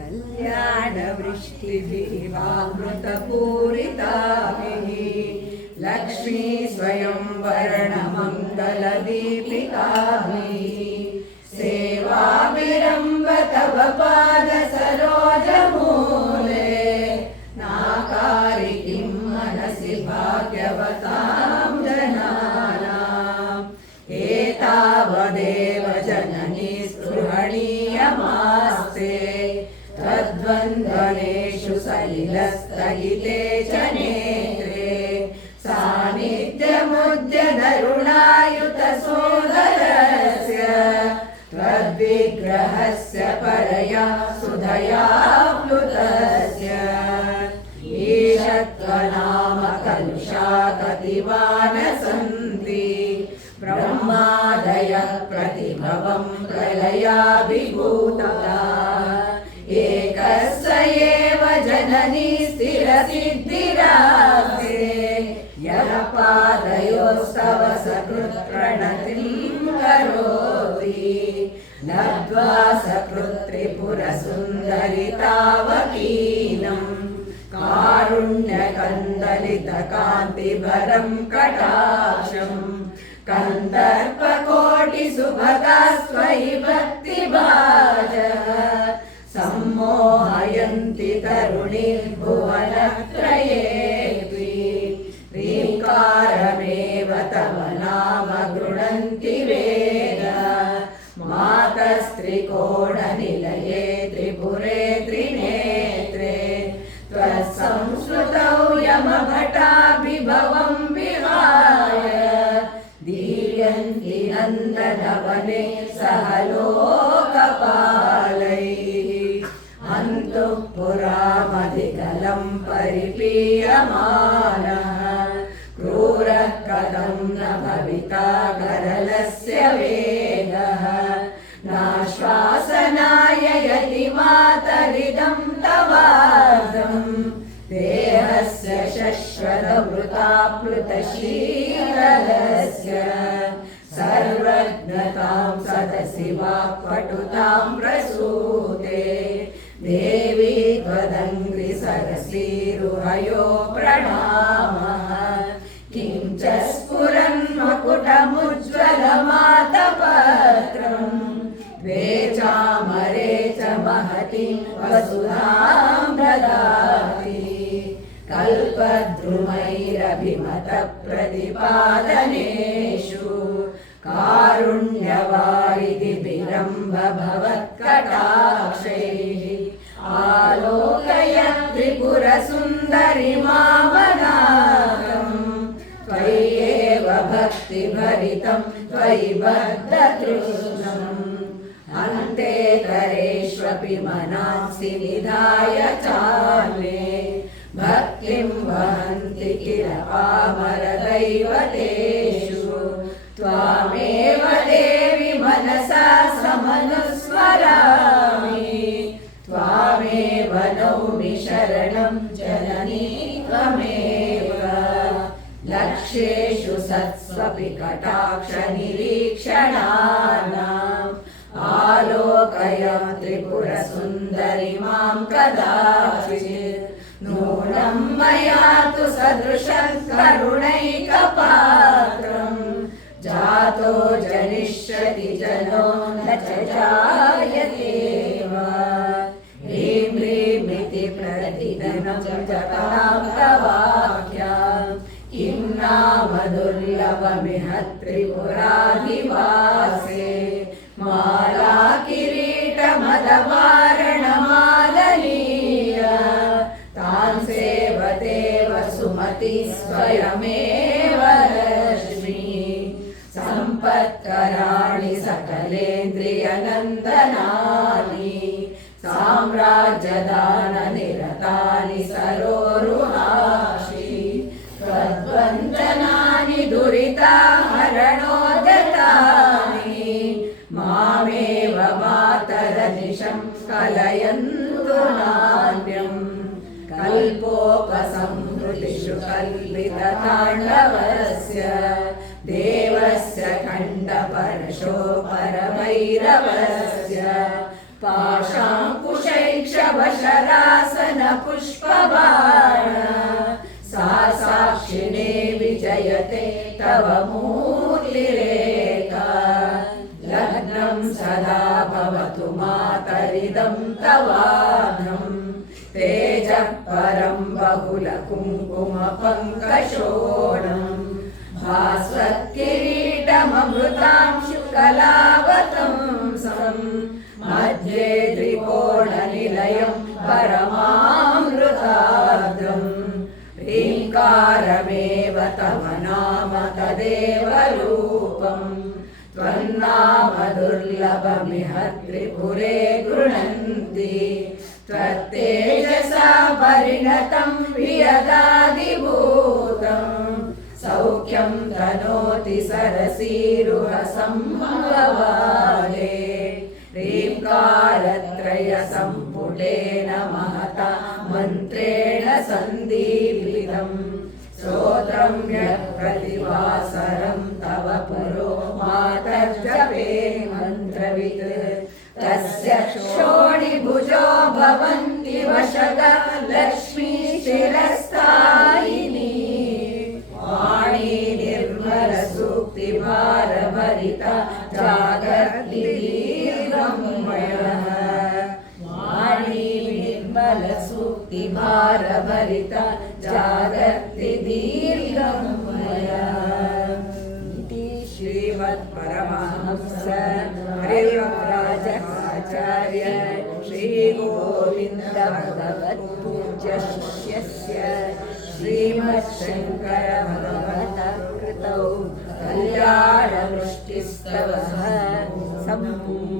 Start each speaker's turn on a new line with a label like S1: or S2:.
S1: कल्याणवृष्टिभिवामृतपूरिताभिः लक्ष्मी स्वयं वर्णमङ्गलदीपिकाभिः सेवाविरम्ब तव पादसरोजमूले किं मनसि भाग्यवतां जनानाम् एतावदेव सलिलस्थगिते च नेत्रे सान्निध्यमुद्यदरुणायुतसोदरस्य त्वद्विग्रहस्य परया सुधया प्लुतस्य ईशत्वनाम कलुषा कतिवा न सन्ति ब्रह्मादय प्रतिभवं प्रलयाभिभूता स्थिरसिद्धिरास्ते यः पादयोस्तव सकृत्प्रणतिं करोति लब्ध्वा सकृत्त्रिपुरसुन्दरितावकीनम् कारुण्यकन्दलितकान्तिभरं कटाक्षम् कन्दर्पकोटिसुभगा स्वयि भक्तिभाज सम्मोहयन्ति तरुणिर्भुवनत्रयेऽपि ह्रीङ्कारमेव तव नाम गृह्णन्ति वेद मातस्त्रिकोणनिलये भविता गरलस्य वेगः नाश्वासनाय यदि मातरिदं तवार्धम् देहस्य शश्वतमृताप्लुतशीलस्य सर्वज्ञतां सदसि वाक्पटुतां प्रसूते। देवी त्वदङ्घ्रिसरसीरुहयो प्रणामः कल्पद्रुमैरभिमतप्रतिपादनेषु कारुण्यवारिधि विरम्भ भवत्कटाक्षैः आलोकय त्रिपुरसुन्दरि मामनाकम् त्वय्येव भक्तिभरितं त्वयि बद्धतृष्णम् अन्तेतरेष्वपि मनांसि निधाय चान्ये त्वामेव नौमि शरणं जननी त्वमेव। लक्ष्येषु सत्स्वपि कटाक्षनिरीक्षणानाम्। आलोकय त्रिपुरसुन्दरि मां कदाचित्। नूनं मया तु सदृशं करुणैकपात्रम्। जातो जनिष्यति जनो न च प्राप्तवाक्या किं नामदुर्लभमिहत्रिपुराधिवासे माला किरीटमदवारणमालनीय तां सेवतेव सुमति स्वयमेव लक्ष्मी। सम्पत्कराणि सकलेन्द्रियनन्दनानि। साम्राज्यदाननिरतानि सरो त्वद्वन्दनानि दुरिताहरणोदतानि। मामेव मातरनिशं कलयन्तु नान्यम्। कल्पोपसंहृतिषु कल्पितताण्डवस्य। देवस्य खण्डपरशो परभैरवस्य पाशाङ्कुशैः लग्नं सदा भवतु मातरिदं तवाघ्नम् तेजः परं बहुलकुङ्कुमपङ्कशोणम् भास्वत्किरीटममृतांशुकलावतंसम् मध्ये दुर्लभमिह त्रिपुरे गृह्णन्ति त्वत्तेजसा परिणतं वियदादिभूतम्। सौख्यं तनोति सरसीरुहसंभवाले ह्रीङ्कारत्रयसम्पुटेन महता मन्त्रेण सन्दीपितम्। स्तोत्रं प्रतिवासरं निर्मलसूक्तिभारभरिता जागर्ति दीर्घमयः वाणी निर्मलसूक्तिभारभरिता जागर्ति दीर्घमयः इति श्रीमत्परमहंस हरिराजाचार्य श्रीगोविन्द भगवत्पूज्य शिष्यस्य भगवतः कृतौ कल्याणवृष्टिस्तवः। सम्पूर्ण